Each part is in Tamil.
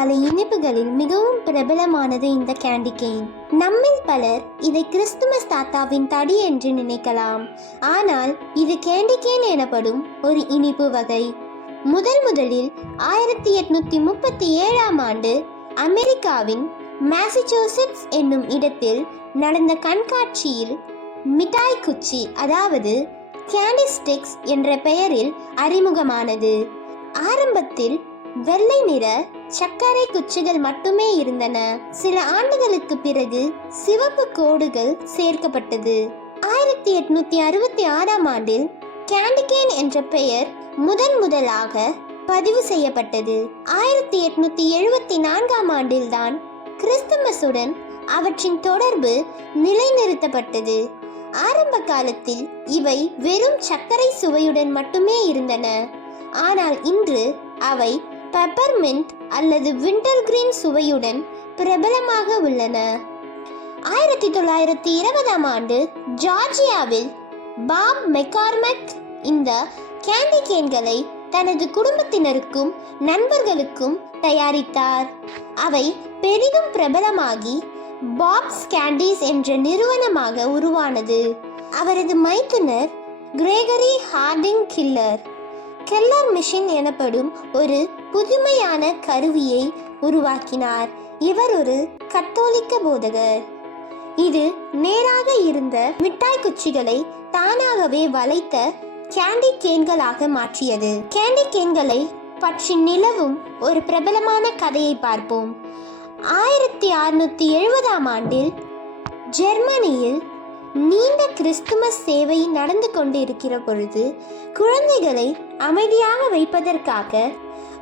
கால இனிப்புகளில் மிகவும் பிரபலமானது இந்த கேண்டி கேன். நம்மில் பலர் இதை கிறிஸ்துமஸ் தாத்தாவின் தடி என்று நினைக்கலாம். ஆனால் இது கேண்டி கேன் எனப்படும் ஒரு இனிப்பு வகை. முதலில் 1837 ஆண்டு அமெரிக்காவின் மாசச்சூசெட்ஸ் என்னும் இடத்தில் நடந்த கண்காட்சியில் மிட்டாய் குச்சி, அதாவது கேண்டி ஸ்டிக்ஸ் என்ற பெயரில் அறிமுகமானது. ஆரம்பத்தில் வெள்ளை நிற சர்க்கரை குச்சிகள் மட்டுமே இருந்தன. சில ஆண்டுகளுக்கு பிறகு சிவப்பு கோடுகள் சேர்க்கப்பட்டது. 1866 ஆண்டில் கேண்டி கேன் என்ற பெயர் முதலாக பதிவு செய்யப்பட்டது. 1874 ஆண்டில்தான் கிறிஸ்துமஸுடன் அவற்றின் தொடர்பு நிலைநிறுத்தப்பட்டது. ஆரம்ப காலத்தில் இவை வெறும் சர்க்கரை சுவையுடன் மட்டுமே இருந்தன. ஆனால் இன்று அவை பெப்பர்மின்ட் அல்லது விண்டர் கிரீன் சுவையுடன் பிரபலமாக உள்ளன. 1920 ஆண்டு ஜார்ஜியாவில் பாப் மெக்கார்மக் இந்த கேண்டி கேன்களை தனது குடும்பத்தினருக்கும் நண்பர்களுக்கும் தயாரித்தார். அவை பெரிதும் பிரபலமாகி பாப்ஸ் கேண்டீஸ் என்ற நிறுவனமாக உருவானது. அவரது மைத்துனர் கிரேகரி ஹார்டிங் கெல்லர் மிஷின் எனப்படும் ஒரு புதுமையான கருவியை உருவாக்கினார். இவர் ஒரு கத்தோலிக்க போதகர். இது நேராக இருந்த மிட்டாய் குச்சிகளை தானாகவே வளைத்த கேண்டி கேன்களாக மாற்றியது. கேண்டி கேன்களை பற்றி நிலவும் ஒரு பிரபலமான கதையை பார்ப்போம். 1670 ஆண்டில் ஜெர்மனியில் நீண்ட கிறிஸ்துமஸ் சேவை நடந்து கொண்டிருக்கிற பொழுது குழந்தைகளை அமைதியாக வைப்பதற்காக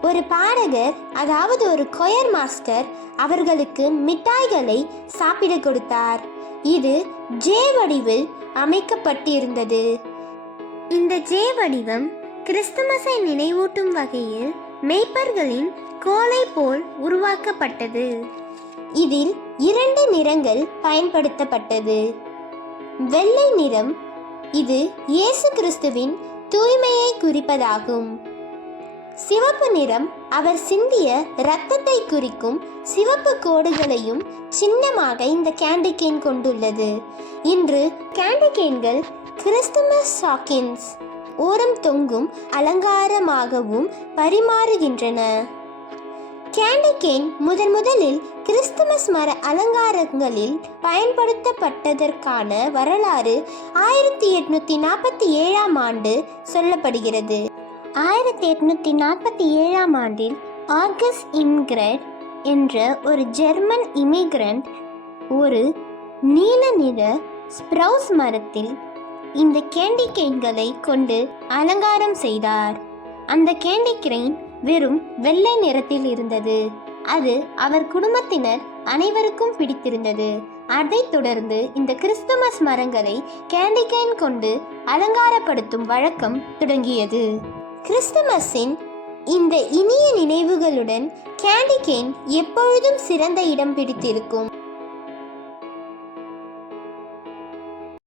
ஒரு பாடகர், அதாவது ஒரு கொயர் மாஸ்டர், அவர்களுக்கு மிட்டாய்களை சாப்பிட கொடுத்தார். இது ஜே வடிவில் அமைக்கப்பட்டிருந்தது. இந்த ஜே வடிவம் கிறிஸ்துமஸை நினைவூட்டும் வகையில் மேய்ப்பர்களின் கோலை போல் உருவாக்கப்பட்டது. இதில் 2 நிறங்கள் பயன்படுத்தப்பட்டது. வெள்ளை நிறம் இது இயேசு கிறிஸ்துவின் தூய்மையை குறிப்பதாகும். சிவப்பு நிறம் அவர் சிந்திய இரத்தத்தை குறிக்கும் சிவப்பு கோடுகளையும் சின்னமாக இந்த கேண்டி கேன் கொண்டுள்ளது. இன்று கேண்டி கேன்கள் கிறிஸ்துமஸ் சாக்கின்ஸ் ஓரம் தொங்கும் அலங்காரமாகவும் பரிமாறுகின்றன. கேண்டி கேன் முதலில் கிறிஸ்துமஸ் மர அலங்காரங்களில் பயன்படுத்தப்பட்டதற்கான வரலாறு 1847 ஆண்டு சொல்லப்படுகிறது. 1847 ஆண்டில் ஆகஸ்ட் இன்கிரட் என்ற ஒரு ஜெர்மன் இமிகிரண்ட் ஒரு நீல நிற ஸ்ப்ரவுஸ் மரத்தில் இந்த கேண்டி கேன்களை கொண்டு அலங்காரம் செய்தார். அந்த கேண்டி கேன் வெறும் வெள்ளை நிறத்தில் இருந்தது. அது அவர் குடும்பத்தினர் அனைவருக்கும் பிடித்திருந்தது. அதைத் தொடர்ந்து இந்த கிறிஸ்துமஸ் மரங்களை கேண்டி கேன் கொண்டு அலங்காரப்படுத்தும் வழக்கம் தொடங்கியது. கிறிஸ்துமஸின் இந்த இனிய நினைவுகளுடன் கேண்டி கேன் எப்பொழுதும் சிறந்த இடம் பிடித்திருக்கும்.